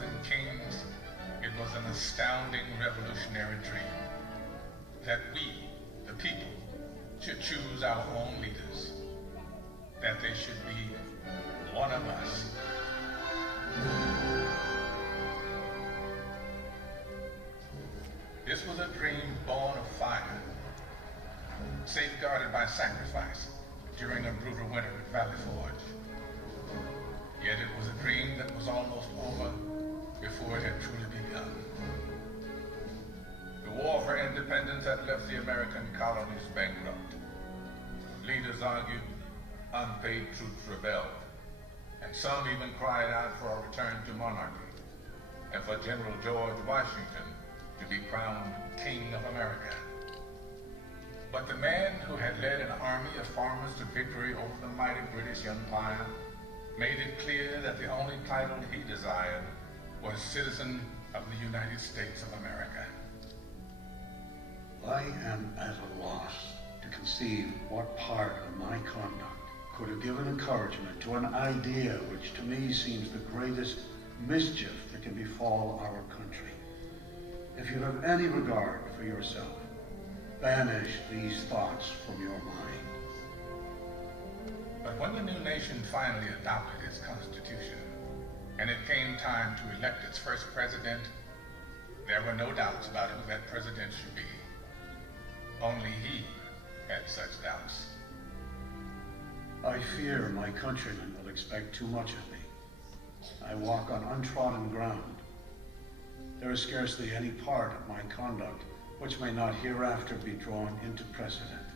and kings, it was an astounding revolutionary dream that we, the people, should choose our own leaders, that they should be one of us. This was a dream born of fire, safeguarded by sacrifice during a brutal winter at Valley Forge. Yet it was a dream that was almost over before it had truly begun. The war for independence had left the American colonies bankrupt. Leaders argued, unpaid troops rebelled, and some even cried out for a return to monarchy and for General George Washington to be crowned King of America. But the man who had led an army of farmers to victory over the mighty British Empire made it clear that the only title he desired was citizen of the United States of America. I am at a loss to conceive what part of my conduct could have given encouragement to an idea which to me seems the greatest mischief that can befall our country. If you have any regard for yourself, banish these thoughts from your mind. But when the new nation finally adopted its constitution, and it came time to elect its first president, there were no doubts about who that president should be. Only he had such doubts. I fear my countrymen will expect too much of me. I walk on untrodden ground. There is scarcely any part of my conduct which may not hereafter be drawn into precedent.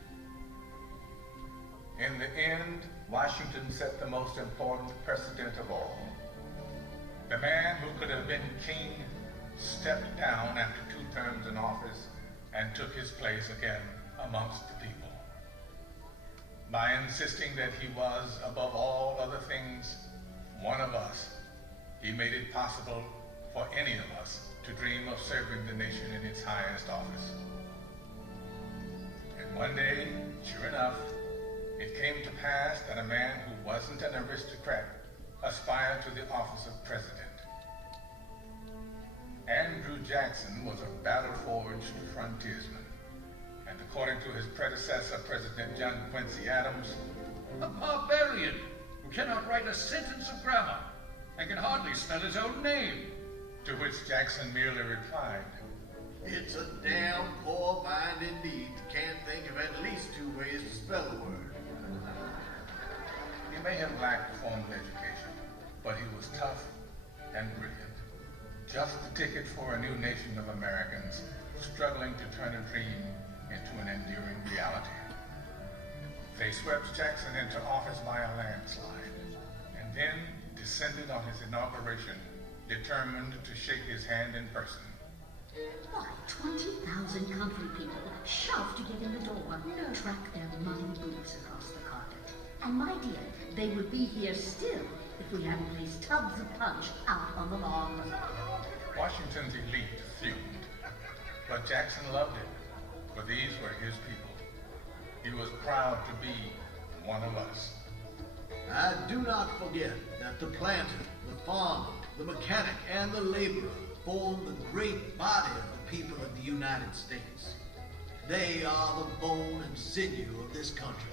In the end, Washington set the most important precedent of all. The man who could have been king stepped down after 2 terms in office and took his place again amongst the people. By insisting that he was, above all other things, one of us, he made it possible for any of us to dream of serving the nation in its highest office. And one day, sure enough, it came to pass that a man who wasn't an aristocrat aspired to the office of president. Andrew Jackson was a battle-forged frontiersman, and according to his predecessor, President John Quincy Adams, a barbarian who cannot write a sentence of grammar and can hardly spell his own name. To which Jackson merely replied, "It's a damn poor mind indeed that can't think of at least 2 ways to spell a word." He may have lacked formal education, but he was tough and brilliant. Just the ticket for a new nation of Americans struggling to turn a dream into an enduring reality. They swept Jackson into office by a landslide, and then descended on his inauguration, determined to shake his hand in person. Why, 20,000 country people shoved to get in the door, track their muddy boots across the carpet. And my dear, they would be here still if we hadn't placed tubs of punch out on the lawn. Washington's elite fumed, but Jackson loved it, for these were his people. He was proud to be one of us. I do not forget that the planter, the farmer, the mechanic, and the laborer form the great body of the people of the United States. They are the bone and sinew of this country.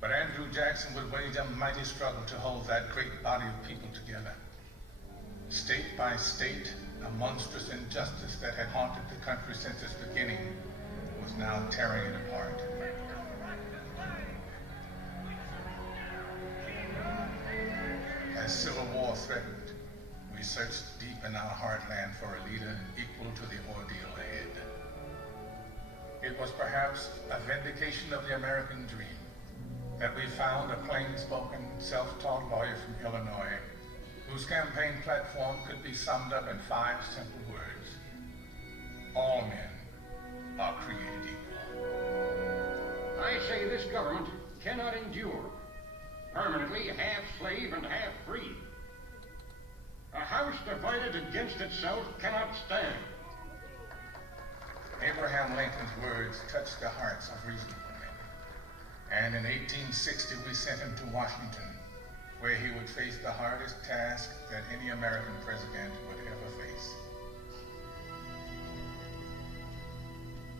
But Andrew Jackson would wage a mighty struggle to hold that great body of people together. State by state, a monstrous injustice that had haunted the country since its beginning was now tearing it apart. As civil war threatened, we searched deep in our heartland for a leader equal to the ordeal ahead. It was perhaps a vindication of the American dream that we found a plain-spoken, self-taught lawyer from Illinois whose campaign platform could be summed up in 5 simple words. All men are created equal. I say this government cannot endure permanently half slave and half free. A house divided against itself cannot stand. Abraham Lincoln's words touched the hearts of reasonable men. And in 1860, we sent him to Washington where he would face the hardest task that any American president would ever face.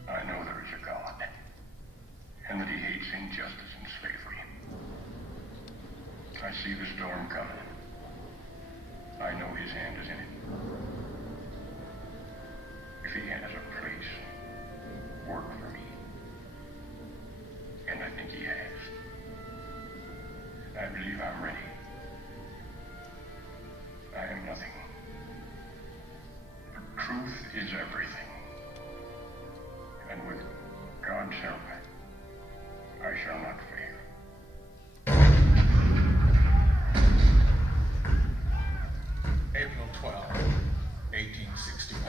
I know there is a God, and that he hates injustice and slavery. I see the storm coming. I know his hand is in it. If he has a place, work for me. And I think he has. I believe I'm ready. I am nothing. But truth is everything. And with God's help, I shall not fail. April 12, 1861,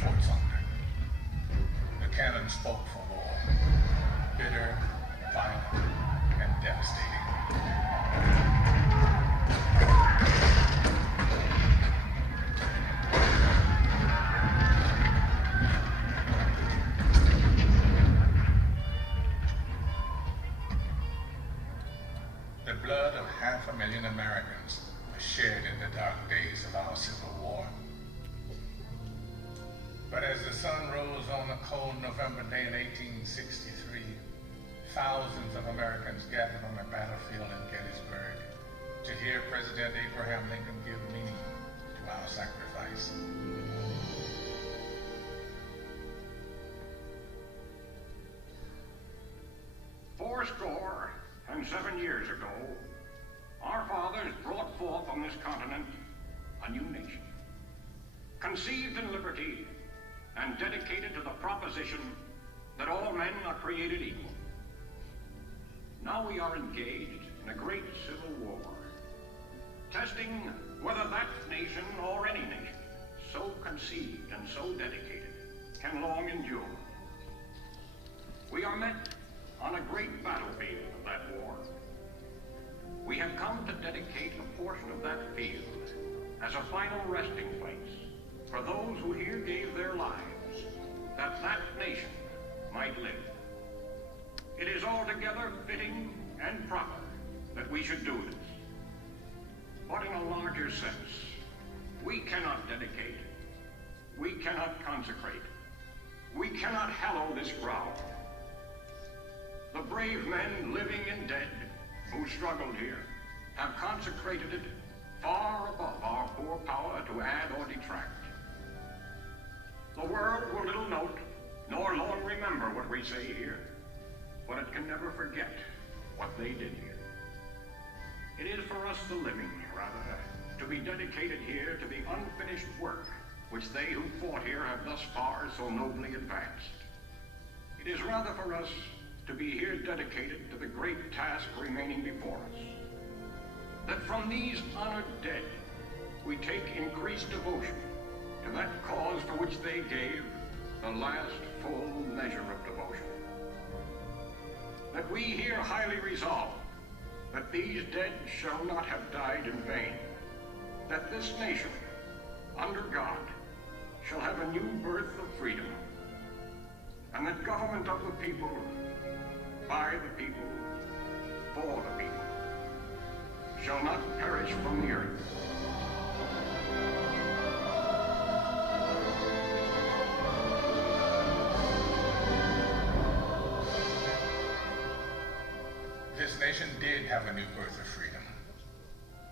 Fort Sumter. The cannon spoke for war, bitter, violent, and devastating. The blood of 500,000 Americans was shed in the dark days of our Civil War. But as the sun rose on a cold November day in 1863, thousands of Americans gathered on the battlefield in Gettysburg to hear President Abraham Lincoln give meaning to our sacrifice. Fourscore and 7 years ago, our fathers brought forth on this continent a new nation, conceived in liberty and dedicated to the proposition that all men are created equal. Now we are engaged in a great civil war, testing whether that nation or any nation so conceived and so dedicated can long endure. We are met on a great battlefield of that war. We have come to dedicate a portion of that field as a final resting place for those who here gave their lives that that nation might live. It is altogether fitting and proper that we should do this. But in a larger sense, we cannot dedicate, we cannot consecrate, we cannot hallow this ground. The brave men, living and dead, who struggled here, have consecrated it far above our poor power to add or detract. The world will little note, nor long remember what we say here, but it can never forget what they did here. It is for us the living, rather, to be dedicated here to the unfinished work which they who fought here have thus far so nobly advanced. It is rather for us to be here dedicated to the great task remaining before us, that from these honored dead we take increased devotion to that cause for which they gave the last full measure of devotion. That we here highly resolve that these dead shall not have died in vain, that this nation, under God, shall have a new birth of freedom, and that government of the people, by the people, for the people, shall not perish from the earth. This nation did have a new birth of freedom.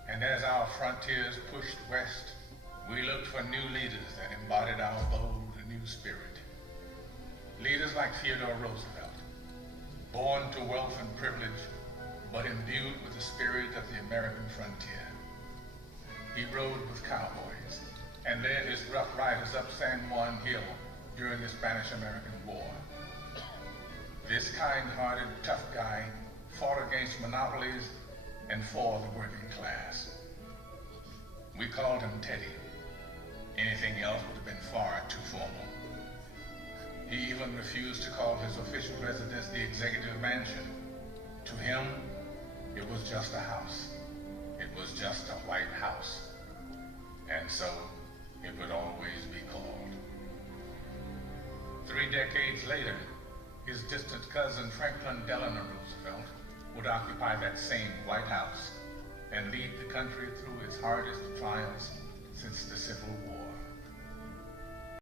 And as our frontiers pushed west, we looked for new leaders that embodied our bold new spirit. Leaders like Theodore Roosevelt, born to wealth and privilege, but imbued with the spirit of the American frontier. He rode with cowboys and led his rough riders up San Juan Hill during the Spanish-American War. This kind-hearted, tough guy fought against monopolies and for the working class. We called him Teddy. Anything else would have been far too formal. He even refused to call his official residence the Executive Mansion. To him, it was just a house. It was just a White House. And so, it would always be called. 3 decades later, his distant cousin Franklin Delano Roosevelt would occupy that same White House, and lead the country through its hardest trials since the Civil War.